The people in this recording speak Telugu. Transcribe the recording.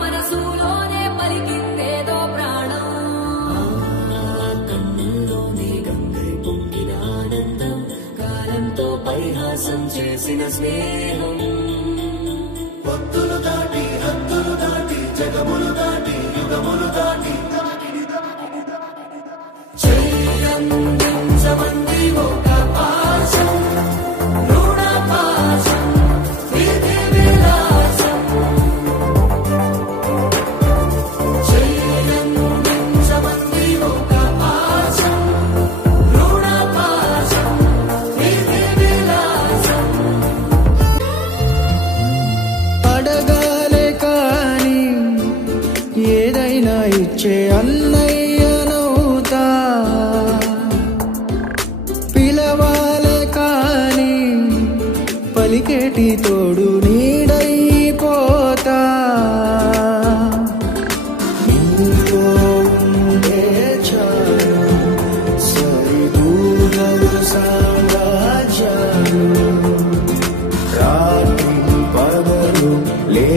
మనసులోనే పలికిందేదో ప్రాణం కన్నుల్లోనే గంగై పొంగిన ఆనందం కాలంతో పరిహాసం చేసిన స్నేహం భక్తులు దాటి హద్దులు దాటి జగములు దాటి యుగములు దాటి చెయ్యందించమంది ఒక పాశం రుణ పాశం విధి విలాసం చెయ్యందించమంది ఒక పాశం రుణ పాశం విధి విలాసం అడగాలే కాని ఏదైనా ఇచ్చే అన్నయ్యనవుతా పిలవాలే కాని పలికేటి తోడు నీడైపోతా నీతో ఉంటే చాలు సరిదూరవు సామ్రాజ్యాలు రాత్రి పగలు లే